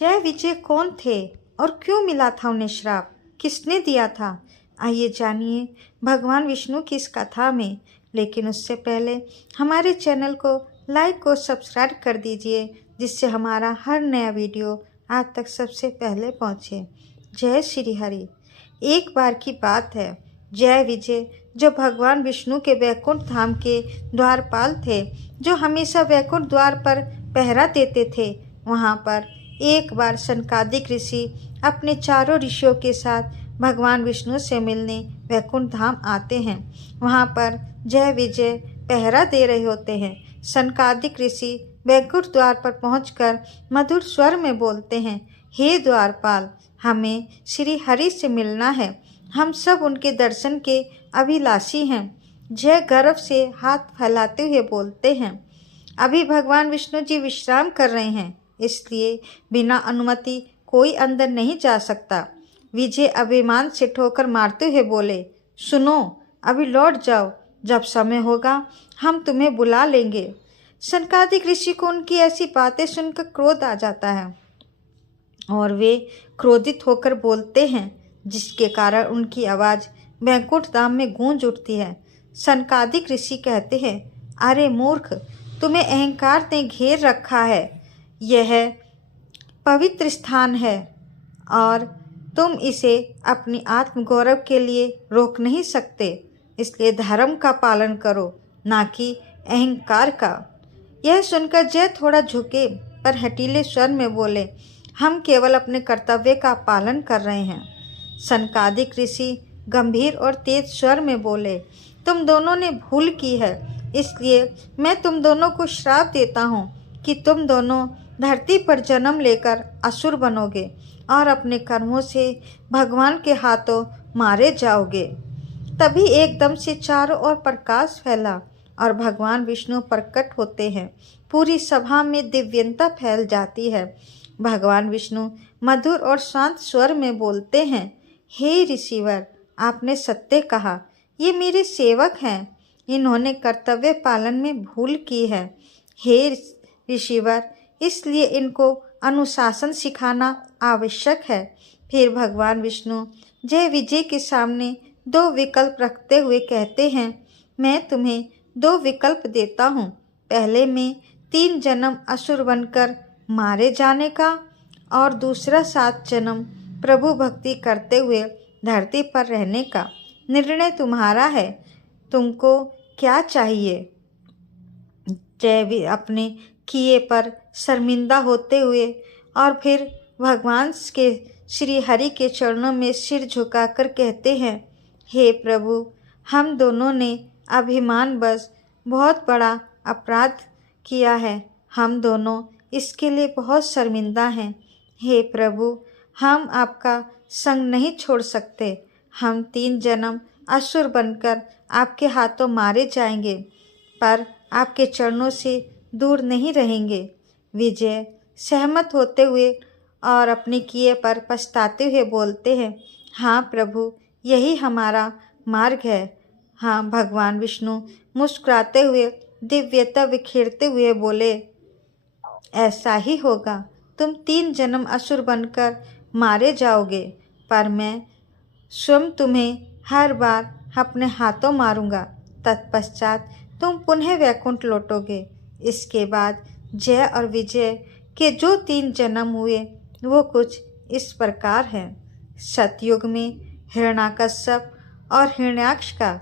जय विजय कौन थे और क्यों मिला था उन्हें श्राप? किसने दिया था? आइए जानिए भगवान विष्णु की इस कथा में। लेकिन उससे पहले हमारे चैनल को लाइक और सब्सक्राइब कर दीजिए, जिससे हमारा हर नया वीडियो आप तक सबसे पहले पहुंचे। जय श्री हरि। एक बार की बात है, जय विजय जो भगवान विष्णु के वैकुंठ धाम के द्वारपाल थे, जो हमेशा वैकुंठ द्वार पर पहरा देते थे, वहाँ पर एक बार सनकादिक ऋषि अपने चारों ऋषियों के साथ भगवान विष्णु से मिलने वैकुंठ धाम आते हैं। वहाँ पर जय विजय पहरा दे रहे होते हैं। सनकादिक ऋषि वैकुंठ द्वार पर पहुंचकर मधुर स्वर में बोलते हैं, हे द्वारपाल, हमें श्री हरि से मिलना है। हम सब उनके दर्शन के अभिलाषी हैं। जय गर्व से हाथ फैलाते हुए बोलते हैं, अभी भगवान विष्णु जी विश्राम कर रहे हैं, इसलिए बिना अनुमति कोई अंदर नहीं जा सकता। विजय अभिमान से ठोकर मारते हुए बोले, सुनो, अभी लौट जाओ, जब समय होगा हम तुम्हें बुला लेंगे। सनकादिक ऋषि को उनकी ऐसी बातें सुनकर क्रोध आ जाता है और वे क्रोधित होकर बोलते हैं, जिसके कारण उनकी आवाज़ वैकुंठ धाम में गूंज उठती है। सनकादिक ऋषि कहते हैं, अरे मूर्ख, तुम्हें अहंकार ने घेर रखा है। यह पवित्र स्थान है और तुम इसे अपनी आत्मगौरव के लिए रोक नहीं सकते, इसलिए धर्म का पालन करो, ना कि अहंकार का। यह सुनकर जय थोड़ा झुके पर हटीले स्वर में बोले, हम केवल अपने कर्तव्य का पालन कर रहे हैं। सनकादिक ऋषि गंभीर और तेज स्वर में बोले, तुम दोनों ने भूल की है, इसलिए मैं तुम दोनों को श्राप देता हूँ कि तुम दोनों धरती पर जन्म लेकर असुर बनोगे और अपने कर्मों से भगवान के हाथों मारे जाओगे। तभी एकदम से चारों ओर प्रकाश फैला और भगवान विष्णु प्रकट होते हैं। पूरी सभा में दिव्यता फैल जाती है। भगवान विष्णु मधुर और शांत स्वर में बोलते हैं, हे ऋषिवर, आपने सत्य कहा, ये मेरे सेवक हैं, इन्होंने कर्तव्य पालन में भूल की है। हे ऋषिवर, इसलिए इनको अनुशासन सिखाना आवश्यक है। फिर भगवान विष्णु जय विजय के सामने दो विकल्प रखते हुए कहते हैं, मैं तुम्हें दो विकल्प देता हूँ। पहले में 3 जन्म असुर बनकर मारे जाने का और दूसरा 7 जन्म प्रभु भक्ति करते हुए धरती पर रहने का। निर्णय तुम्हारा है, तुमको क्या चाहिए? जय अपने किए पर शर्मिंदा होते हुए और फिर भगवान के श्री हरि के चरणों में सिर झुकाकर कहते हैं, हे प्रभु, हम दोनों ने अभिमानवश बहुत बड़ा अपराध किया है। हम दोनों इसके लिए बहुत शर्मिंदा हैं। हे प्रभु, हम आपका संग नहीं छोड़ सकते। हम 3 जन्म असुर बनकर आपके हाथों मारे जाएंगे, पर आपके चरणों से दूर नहीं रहेंगे। विजय सहमत होते हुए और अपने किए पर पछताते हुए बोलते हैं, हाँ प्रभु, यही हमारा मार्ग है। हाँ। भगवान विष्णु मुस्कुराते हुए दिव्यता बिखेरते हुए बोले, ऐसा ही होगा, तुम 3 जन्म असुर बनकर मारे जाओगे, पर मैं स्वयं तुम्हें हर बार अपने हाथों मारूंगा। तत्पश्चात तुम पुनः वैकुंठ लौटोगे। इसके बाद जय और विजय के जो 3 जन्म हुए वो कुछ इस प्रकार हैं। सतयुग में हिरण्याकश्यप और हिरण्याक्ष का,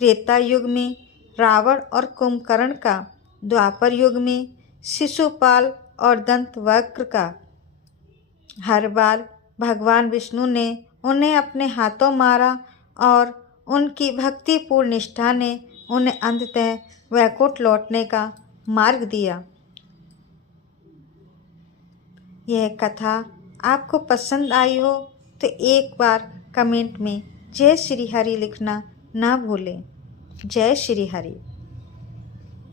त्रेता युग में रावण और कुंभकर्ण का, द्वापर युग में शिशुपाल और दंतवक्र का। हर बार भगवान विष्णु ने उन्हें अपने हाथों मारा और उनकी भक्तिपूर्ण निष्ठा ने उन्हें अंततः वैकुंठ लौटने का मार्ग दिया। यह कथा आपको पसंद आई हो तो एक बार कमेंट में जय श्री हरि लिखना ना भूलें। जय श्री हरि।